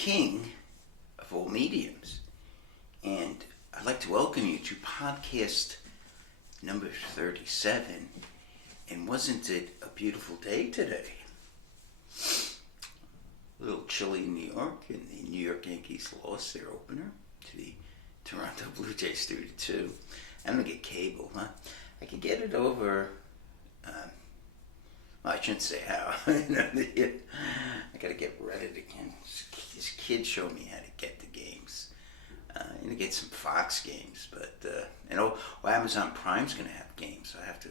king of all mediums, and I'd like to welcome you to podcast number 37. And wasn't it a beautiful day today? A little chilly in New York, and the New York Yankees lost their opener to the Toronto Blue Jays 3-2. I'm gonna get cable, huh? I could get it over. Well, I shouldn't say how. I gotta get Reddit again. This kid showed me how to get the games. I'm gonna get some Fox games, but Amazon Prime's gonna have games. So I have to,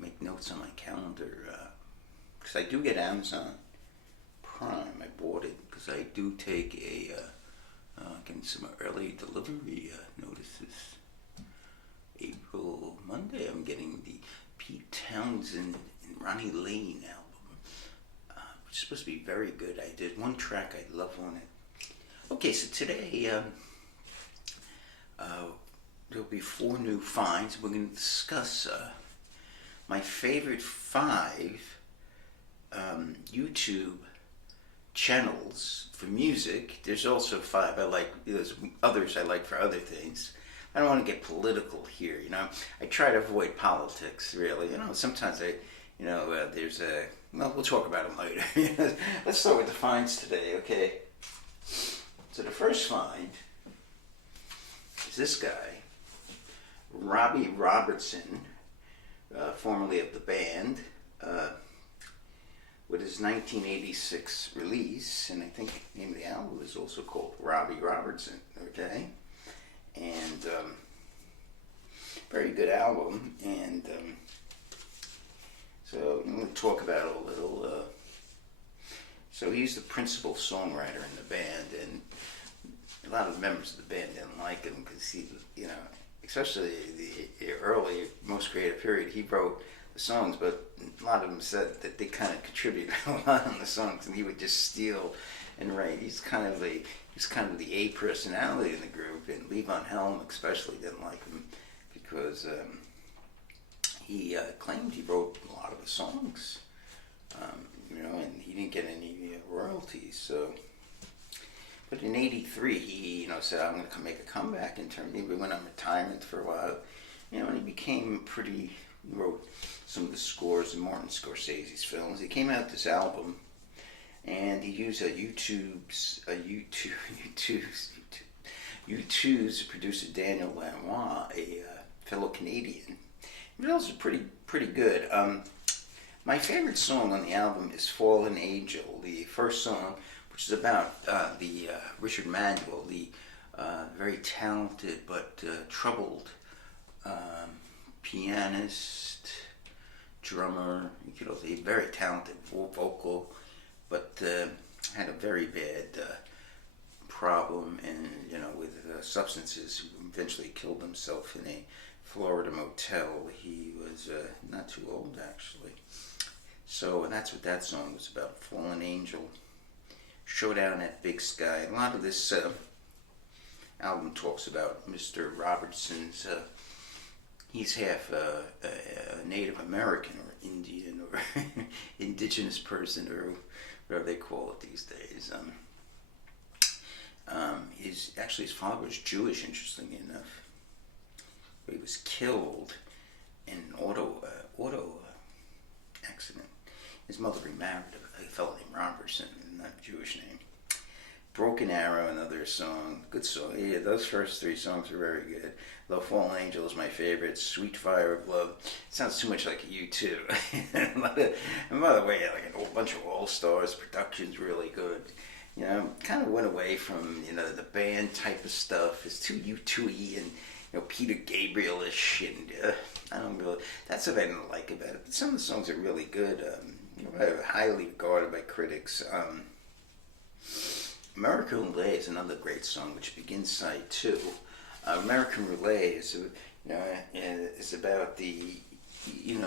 make notes on my calendar because I do get Amazon Prime. I bought it because I do take getting some early delivery notices. April, Monday, I'm getting the Pete Townsend and Ronnie Lane album, which is supposed to be very good. I did one track I love on it. Okay, so today there'll be 4 new finds. We're going to discuss my favorite 5 YouTube channels for music. There's also 5 I like. There's others I like for other things. I don't want to get political here, I try to avoid politics, really. Sometimes there's we'll talk about them later. Let's start with the finds today, okay? So the first find is this guy, Robbie Robertson, formerly of the band, with his 1986 release, and I think the name of the album is also called Robbie Robertson, okay? And very good album, and so I'm going to talk about it a little. So he's the principal songwriter in the band, and a lot of the members of the band didn't like him because he, especially the early, most creative period, he wrote the songs, but a lot of them said that they kind of contributed a lot on the songs, and he would just steal and write. He's kind of the A personality in the group, and Levon Helm especially didn't like him because he claimed he wrote a lot of the songs, and he didn't get any royalties. So, but in '83, he said, "I'm going to make a comeback." He went on retirement for a while, and he became pretty. He wrote some of the scores in Martin Scorsese's films. He came out with this album. And he used U2's producer Daniel Lanois, a fellow Canadian. It was also pretty good. My favorite song on the album is "Fallen Angel," the first song, which is about the Richard Manuel, the very talented but troubled pianist, drummer. You could also say very talented vocal. But had a very bad problem, with substances. Who eventually killed himself in a Florida motel. He was not too old, actually. So that's what that song was about. "Fallen Angel." Showdown at Big Sky. A lot of this album talks about Mr. Robertson's. He's half a Native American or Indian or indigenous person or whatever they call it these days. His father was Jewish, interestingly enough. But he was killed in an auto accident. His mother remarried a fellow named Robertson, not a Jewish name. "Broken Arrow," another song, good song. Yeah, those first 3 songs are very good. Though "Fallen Angel" is my favorite. "Sweet Fire of Love" sounds too much like U2. And by the way, like a whole bunch of all-stars. Production's really good. Kind of went away from the band type of stuff. It's too U2-y and Peter Gabriel-ish, and I don't really. That's what I didn't like about it. But some of the songs are really good. Highly regarded by critics. "American Relay" is another great song, which begins side 2. "American Relay" is about the, you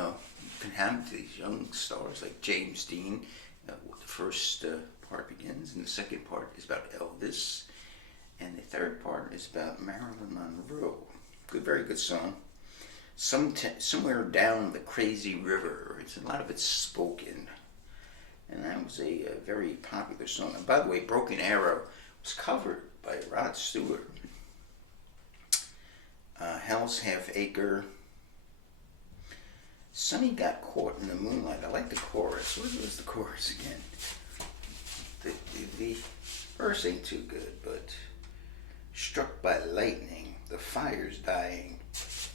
can have these young stars like James Dean. The first part begins, and the second part is about Elvis, and the third part is about Marilyn Monroe. Good, very good song. Somewhere Down the Crazy River. A lot of it's spoken. and that was a very popular song. And by the way, Broken Arrow was covered by Rod Stewart. Hell's Half Acre. Sonny Got Caught in the Moonlight. I like the chorus. What was the chorus again? The verse ain't too good, but struck by lightning, the fire's dying.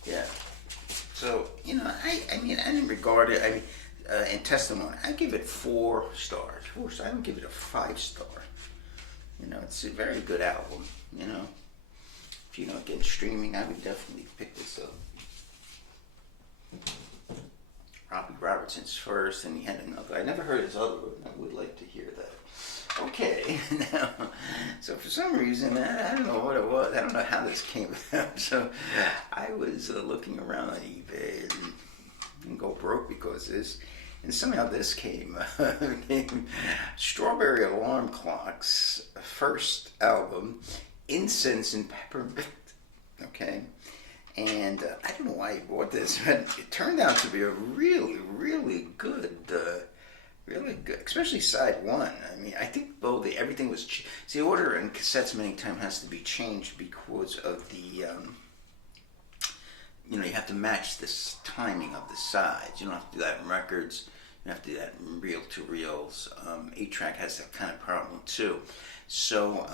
Yeah. So, I mean, I didn't regard it, in testimony, I give it 4 stars. 4 stars. I don't give it a 5-star. It's a very good album, If you're not getting streaming, I would definitely pick this up. Robbie Robertson's first, and he had another. I never heard his other one. I would like to hear that. Okay, now, so for some reason, I don't know what it was. I don't know how this came about. So I was looking around on eBay and didn't go broke because of this. And somehow this came Strawberry Alarm Clock's first album, Incense and Peppermint. Okay. And I don't know why he bought this, but it turned out to be a really, really good, especially side 1. I mean, I think though everything was, the order in cassettes many times has to be changed because of the, you have to match this timing of the sides. You don't have to do that in records. You have to do that in reel-to-reels. 8-track has that kind of problem too. So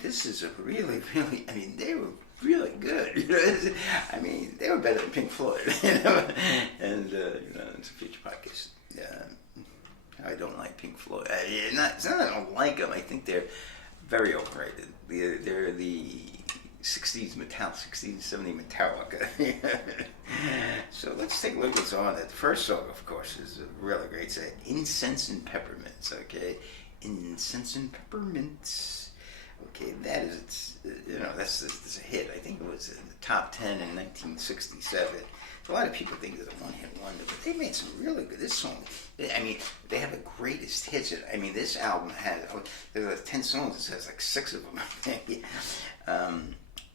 this is a really, really, I mean, they were really good. I mean, they were better than Pink Floyd. And it's a future podcast. I don't like Pink Floyd. It's not that I don't like them. I think they're very overrated. They're the 60s 70s Metallica. So let's take a look at what's on it. The first song, of course, is really great. It's Incense and Peppermints. Okay, Incense and Peppermints. Okay, that is, that's a hit. I think it was in the top 10 in 1967. A lot of people think it's a one-hit wonder, but they made some really good. This song, I mean, they have the greatest hits. I mean, this album has, there's like 10 songs. It has like 6 of them, I think.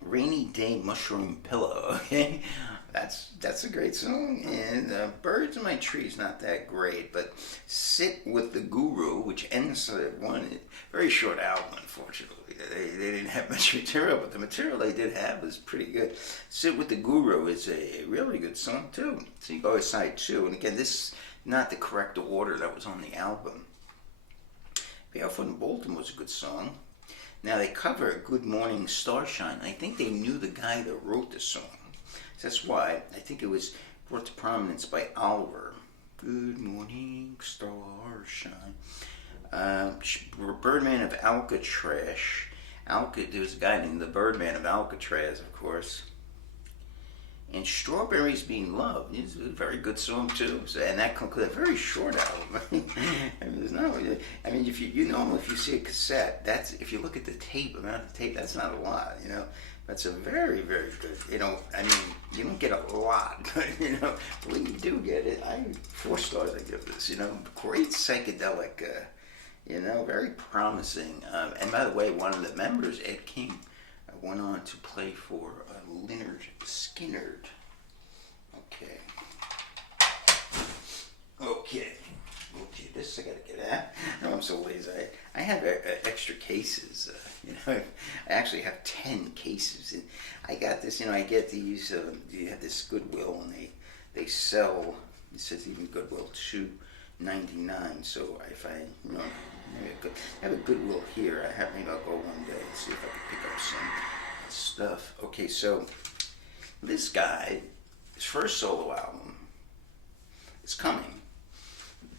Rainy Day Mushroom Pillow, okay? That's a great song. And Birds in My Tree is not that great, but Sit with the Guru, which ends one very short album, unfortunately. They didn't have much material, but the material they did have was pretty good. Sit with the Guru is a really good song, too. So you go to side 2. And again, this is not the correct order that was on the album. Barefoot in Baltimore was a good song. Now, they cover Good Morning Starshine. I think they knew the guy that wrote the song. So that's why I think it was brought to prominence by Oliver. Good Morning Starshine. Birdman of Alcatraz. There was a guy named the Birdman of Alcatraz, of course. And Strawberries Being Loved is a very good song too. So, and that concludes a very short album. I mean, there's not really, I mean, if you see a cassette, that's, if you look at the amount of tape, that's not a lot, That's a very, very good, I mean, you don't get a lot, but, when you do get it, 4 stars I give this, great psychedelic, very promising. And by the way, one of the members, Ed King, went on to play for Lynyrd Skynyrd. Okay, this I gotta get out. No, I'm so lazy. I have extra cases. I actually have 10 cases. And I got this. I get these. You have this Goodwill, and they sell. It says even Goodwill $2.99. So if I maybe I have a Goodwill here. Maybe I'll go one day and see if I can pick up some stuff. Okay, so this guy, his first solo album is coming.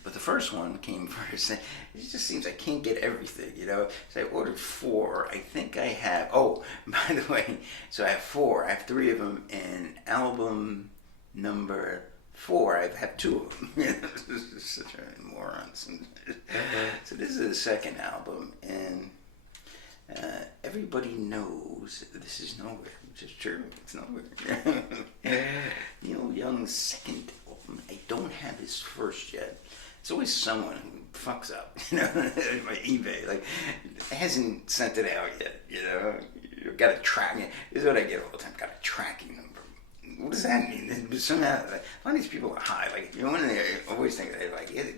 But the first one came first. It just seems I can't get everything, So I ordered 4. I think I have. Oh, by the way, so I have 4. I have 3 of them. And album number 4, I have 2 of them. Such a moron. So this is the second album, and everybody knows this is nowhere, which is true. It's nowhere. Neil Young's second album. I don't have his first yet. It's always someone who fucks up, my eBay, like, hasn't sent it out yet, You've got a tracking. This is what I get all the time. Got a tracking number. What does that mean? Somehow, a lot of these people are high. Like, when they always think they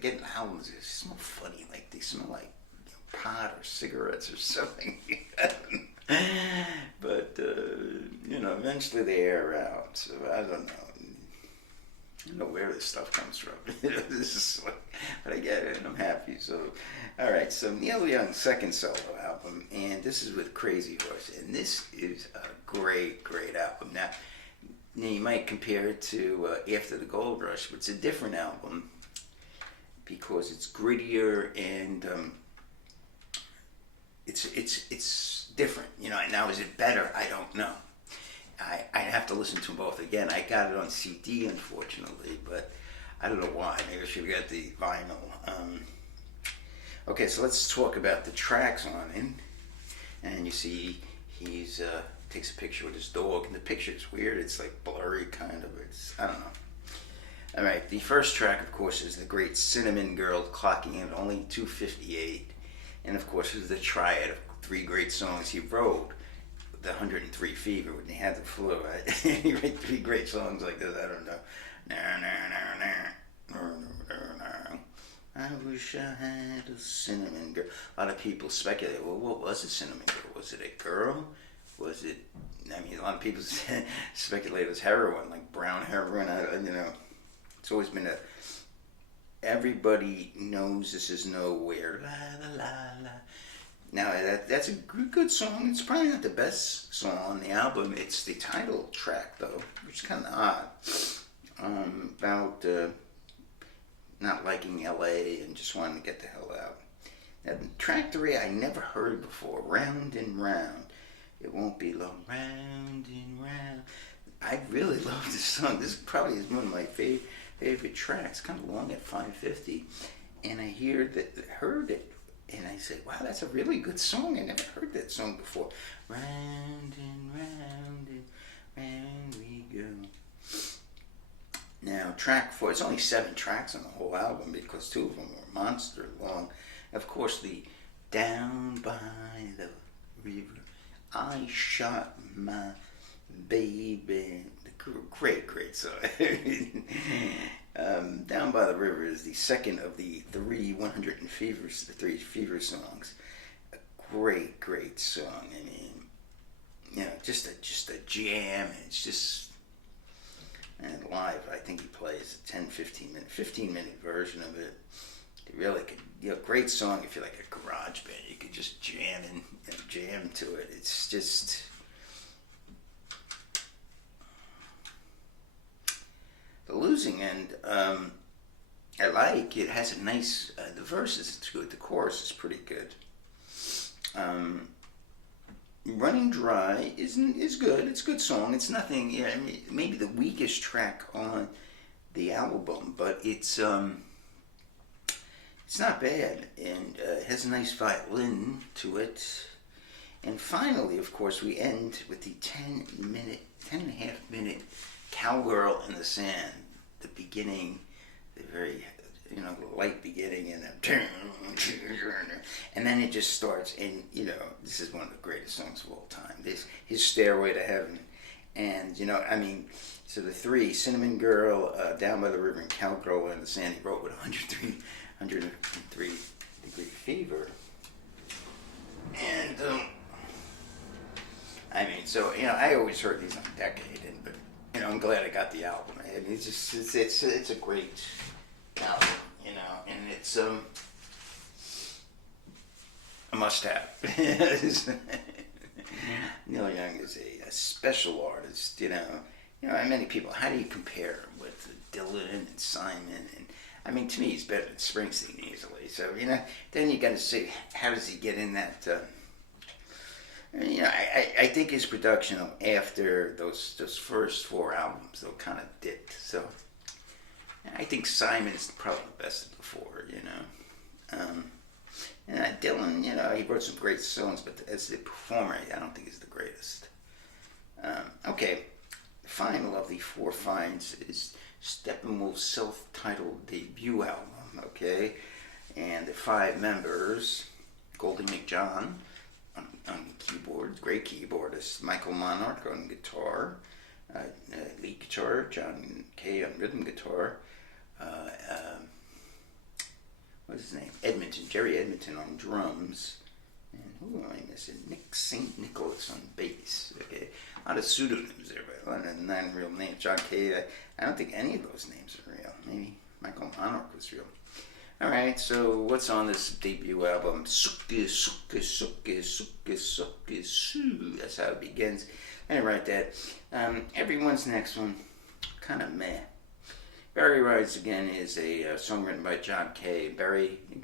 getting albums. They smell funny, like they smell like pot or cigarettes or something. But eventually they air out. So I don't know. I don't know where this stuff comes from. This is like, but I get it, and I'm happy. So, all right. So Neil Young's second solo album, and this is with Crazy Horse, and this is a great, great album. Now you might compare it to After the Gold Rush, but it's a different album because it's grittier and it's different. Now is it better? I don't know. I have to listen to them both again. I got it on CD, unfortunately, but I don't know why. Maybe I should have got the vinyl. Okay, so let's talk about the tracks on it. And you see, he's takes a picture with his dog, and the picture is weird. It's like blurry, kind of. I don't know. All right, the first track, of course, is the great Cinnamon Girl, clocking in only 2:58, and of course, is the triad of 3 great songs he wrote. The 103 Fever when he had the flu. He wrote 3 great songs like this. I don't know. I wish I had a cinnamon girl. A lot of people speculate, well, what was a cinnamon girl? Was it a girl? Was it, a lot of people speculate it was heroin, like brown heroin. It's always been everybody knows this is nowhere. La, la, la, la. Now, that's a good song. It's probably not the best song on the album. It's the title track, though, which is kind of odd. About not liking L.A. and just wanting to get the hell out. Now, track 3 I never heard before, Round and Round. It won't be long, round and round. I really love this song. This probably is one of my favorite tracks. Kind of long at 5:50. And I heard it. And I said, wow, that's a really good song. I never heard that song before. Round and round we go. Now, track 4, it's only 7 tracks on the whole album because 2 of them were monster long. Of course, the Down by the River, I Shot My Baby. Great, great song. Down by the River is the second of the 3 Fever songs. A great, great song. Just a jam. It's just, and live, I think he plays a 15-minute version of it. You really could, great song if you're like a garage band. You could just jam to it. It's just. The Losing End, I like. It has a nice, the verses, it's good. The chorus is pretty good. Running Dry is good. It's a good song. It's nothing, maybe the weakest track on the album, but it's not bad. And it has a nice violin to it. And finally, of course, we end with the 10.5 minute Cowgirl in the Sand, the beginning, the very, light beginning, and then it just starts, and, this is one of the greatest songs of all time, his Stairway to Heaven, and, so the 3, Cinnamon Girl, Down by the River, and Cowgirl in the Sand, he wrote with 103 Degree Fever, and, I always heard these on Decade, but I'm glad I got the album. It's a great album, and it's a must-have. Neil Young is a special artist, many people, how do you compare him with Dylan and Simon? And to me, he's better than Springsteen easily. So, then you got to say, how does he get in that? I think his production after those first 4 albums, though, kind of dipped. So I think Simon is probably the best of the 4, And Dylan, he wrote some great songs, but as a performer, I don't think he's the greatest. Okay, the final of the 4 finds is Steppenwolf's self-titled debut album, okay? And the 5 members, Goldie McJohn on keyboard, great keyboardist, Michael Monarch on guitar, lead guitar, John Kay on rhythm guitar, what's his name? Edmonton, Jerry Edmonton on drums. And who am I missing? Nick St. Nicholas on bass. Okay, a lot of pseudonyms there, but a lot of non-real names. John Kay, I don't think any of those names are real. Maybe Michael Monarch was real. Alright, so what's on this debut album? Sukke, sukke, sukke, sukke, sukke, su. That's how it begins. I didn't write that. Everyone's next one, kind of meh. Barry Rides Again is a song written by John Kay.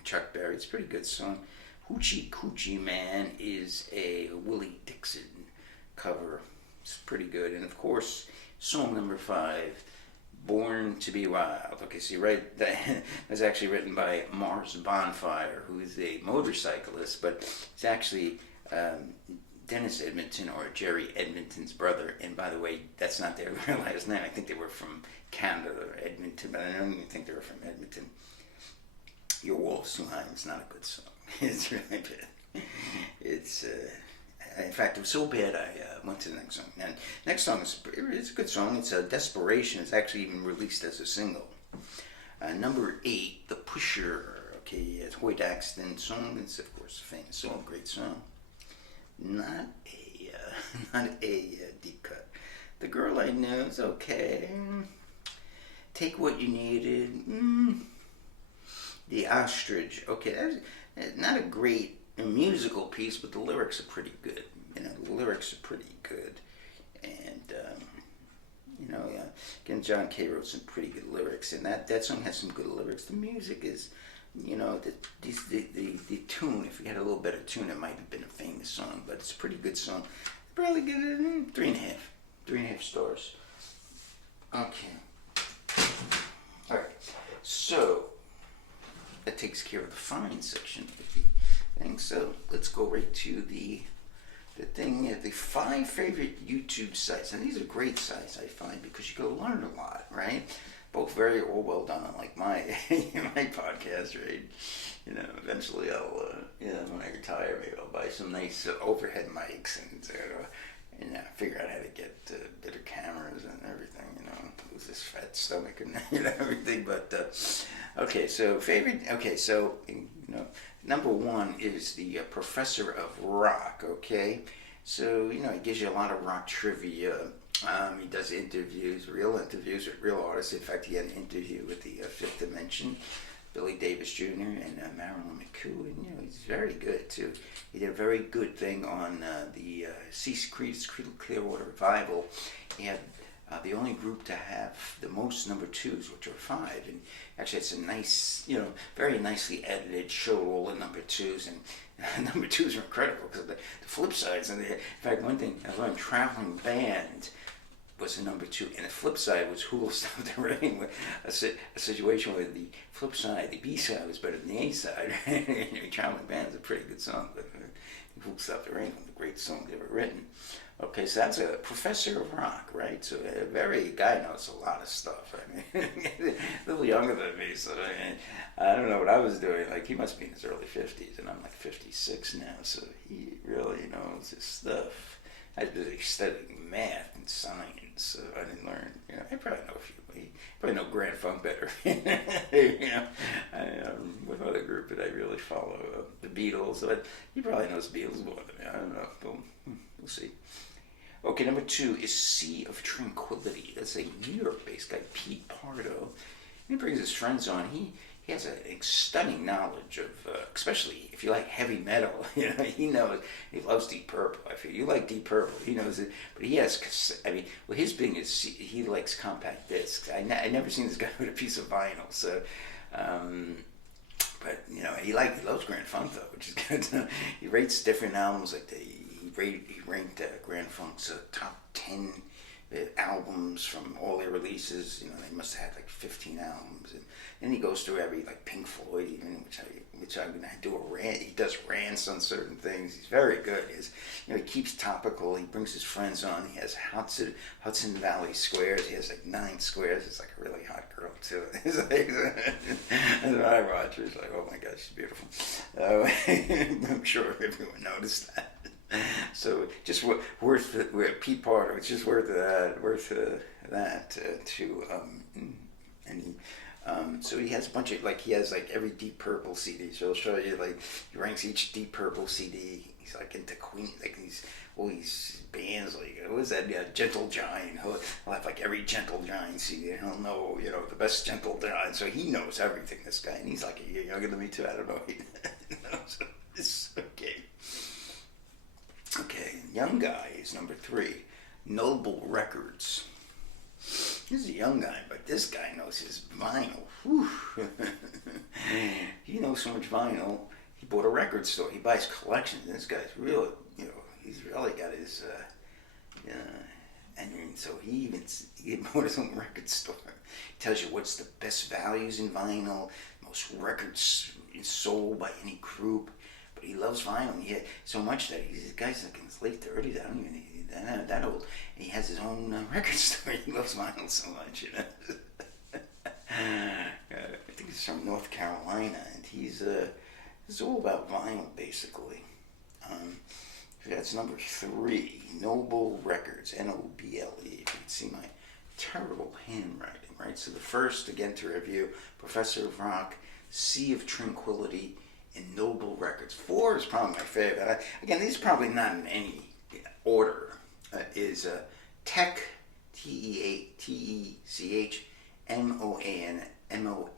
Chuck Berry. It's a pretty good song. Hoochie Coochie Man is a Willie Dixon cover. It's pretty good. And of course, song number 5, Born to Be Wild. Okay, so that was actually written by Mars Bonfire, who is a motorcyclist, but it's actually Dennis Edmonton, or Jerry Edmonton's brother. And by the way, that's not their real last name. I think they were from Canada, or Edmonton, but I don't even think they were from Edmonton. Your Wolf's Line is not a good song. It's really bad. It's, in fact, it was so bad I went to the next song. And next song is it's a good song. It's Desperation. It's actually even released as a single. Number 8, The Pusher. Okay, it's Hoyt Axton song. It's, of course, a famous song, great song. Not a deep cut. The Girl I Know is okay. Take What You Needed. The Ostrich. Okay, that's not a great musical piece, but the lyrics are pretty good. You know, the lyrics are pretty good. And, again, John Kay wrote some pretty good lyrics, and that song has some good lyrics. The music is, the tune, if we had a little better tune, it might have been a famous song, but it's a pretty good song. Probably give it 3.5 stars. Okay. Alright, so that takes care of the fine section of the thing. So let's go right to the 5 favorite YouTube sites. And these are great sites, I find, because you can learn a lot, right? Both very well done, like my podcast, right? Eventually I'll, when I retire, maybe I'll buy some nice overhead mics and figure out how to get better cameras and everything, lose this fat stomach and everything. But number 1 is the Professor of Rock. Okay, so he gives you a lot of rock trivia. He does real interviews with real artists. In fact, he had an interview with the Fifth Dimension, Billy Davis Jr. and Marilyn McCoo, and he's very good too. He did a very good thing on the Creedence Clearwater Revival. He had the only group to have the most number 2s, which are 5, and actually it's a nice, very nicely edited, showed all the number 2s, and number 2s are incredible because the flip sides. And in fact, one thing I learned, Traveling Band was the number 2, and the flip side was Who Will Stop the Rain, with a situation where the flip side, the B side, was better than the A side. Traveling Band is a pretty good song, but Who Will Stop the Rain was a great song ever written. Okay, so that's a Professor of Rock, right? So a guy knows a lot of stuff. I mean, a little younger than me, so I don't know what I was doing. Like, he must be in his early 50s, and I'm like 56 now, so he really knows his stuff. I was busy studying math and science, so I didn't learn. I probably know a few. Probably know Grand Funk better. With other group that I really follow, the Beatles. But he probably knows Beatles more than me. I don't know. We'll see. Okay, number 2 is Sea of Tranquility. That's a New York-based guy, Pete Pardo. He brings his friends on. He has a stunning knowledge of, especially if you like heavy metal. He knows. He loves Deep Purple. I feel you like Deep Purple. He knows it. But he has. His thing is he likes compact discs. I never seen this guy with a piece of vinyl. So, but he loves Grand Funk though, which is good. He rates different albums like he ranked Grand Funk's top 10 albums from all their releases. They must have had like 15 albums, and then he goes through every, like Pink Floyd even, which I do a rant. He does rants on certain things. He's very good. He keeps topical. He brings his friends on. He has Hudson Valley Squares. He has like 9 squares. It's like a really hot girl too. It's like, and I watch her. It's like, oh my God, she's beautiful. I'm sure everyone noticed that. So just worth Pete Pardo. It's just worth that to any So he has a bunch of, like, he has like every Deep Purple CD. So he'll show you, like, he ranks each Deep Purple CD. He's like into Queen, like all these bands, like, what was that, Gentle Giant. He'll have like every Gentle Giant CD, and he'll know, the best Gentle Giant. So he knows everything, this guy. And he's like a year younger than me too, I don't know. So it's okay. Okay, young guy is number 3. Noble Records. He's a young guy, but this guy knows his vinyl. Whew. He knows so much vinyl. He bought a record store. He buys collections. This guy's really, he's really got his, and so he bought his own record store. He tells you what's the best values in vinyl, most records sold by any group. But he loves vinyl. He had so much that this guy's like in his late 30s. I don't even that old. And he has his own record store. He loves vinyl so much, I think he's from North Carolina, and he's all about vinyl basically. That's number 3. Noble Records, Noble. If you can see my terrible handwriting, right? So the first, again to review, Professor of Rock, Sea of Tranquility, and Noble Records. 4 is probably my favorite. Again, these are probably not in any order. Is Tech, Teechmoan, Moan.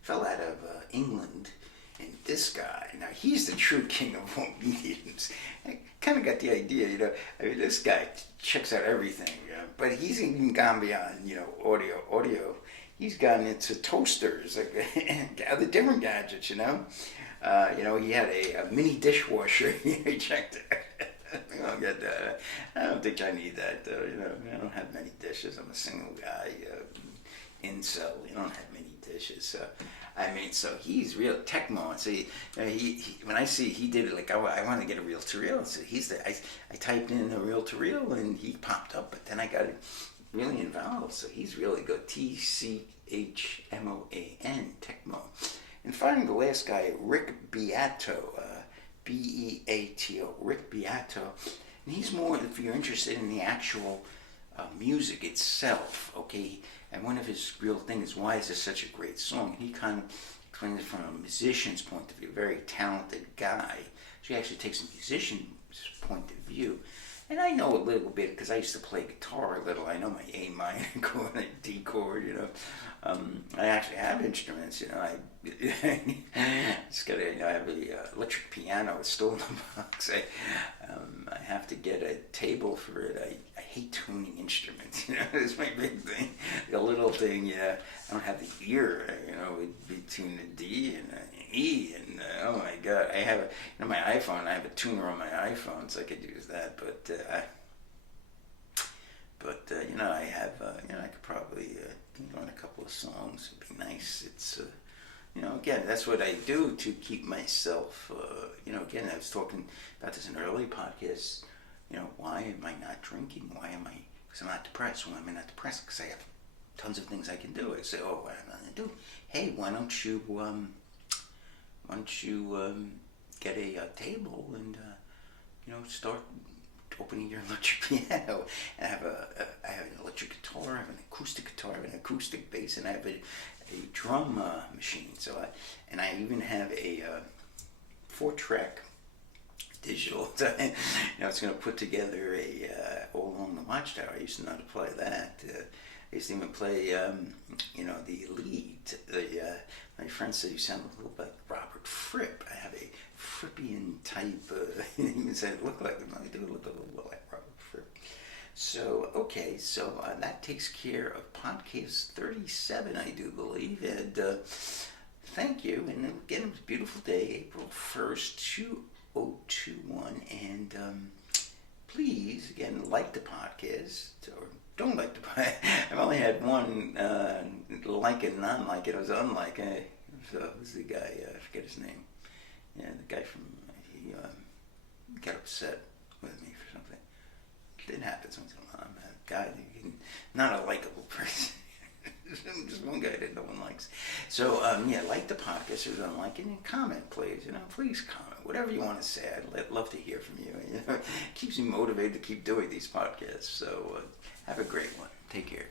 Fell out of England. And this guy, now he's the true king of all mediums. I kind of got the idea, this guy checks out everything, but he's even gone beyond, audio. He's gotten into toasters, like other different gadgets, He had a mini dishwasher. He checked it. I don't think I need that, though. I don't have many dishes. I'm a single guy, incel. You don't have many dishes. So he's real Tecmo. So when I see he did it, like I want to get a reel to reel. So I typed in a reel to reel, and he popped up. But then I got really involved. So he's really good. Tchmoan, Tecmo. And finally, the last guy, Rick Beato. Beato, Rick Beato, and he's more, if you're interested in the actual music itself, okay, and one of his real things is, why is this such a great song? And he kind of explains it from a musician's point of view, a very talented guy, so he actually takes a musician's point of view. And I know a little bit, because I used to play guitar a little. I know my A minor chord and D chord, I actually have instruments, I just got I have a electric piano. It's still in the box. I have to get a table for it. I hate tuning instruments, it's my big thing. The little thing, I don't have the ear, it'd be tuned to D and E, and oh my God, I have my iPhone, I have a tuner on my iPhone, so I could use that, but I have, I could probably learn a couple of songs. It'd be nice. It's, again, that's what I do to keep myself, again, I was talking about this in an early podcast, why am I not drinking? Why am I, because I'm not depressed. Why am I not depressed? Because I have tons of things I can do. I say, oh, what am I going to do? Hey, why don't you get a table and, start opening your electric piano. And I have an electric guitar, I have an acoustic guitar, I have an acoustic bass, and I have a drum machine. So I even have a 4-track digital. It's going to put together All Along the Watchtower. I used to know how to play that. I used to even play, the lead. My friend said you sound a little like Robert Fripp. I have a Frippian type. He even said it looked like him. I do look a little like Robert Fripp. So, okay, so that takes care of podcast 37, I do believe. And thank you. And again, it was a beautiful day, April 1st, 2021. And please, again, like the podcast, or don't like the podcast. I've only had one like it and non-like it. It was unlike it. Who's the guy? I forget his name. Yeah, the guy from, he got upset with me for something. It didn't happen. I'm a guy, not a likable person. Just one guy that no one likes. So, like the podcast, or don't like it, and comment, please. Please comment. Whatever you want to say, I'd love to hear from you. It keeps me motivated to keep doing these podcasts. So, have a great one. Take care.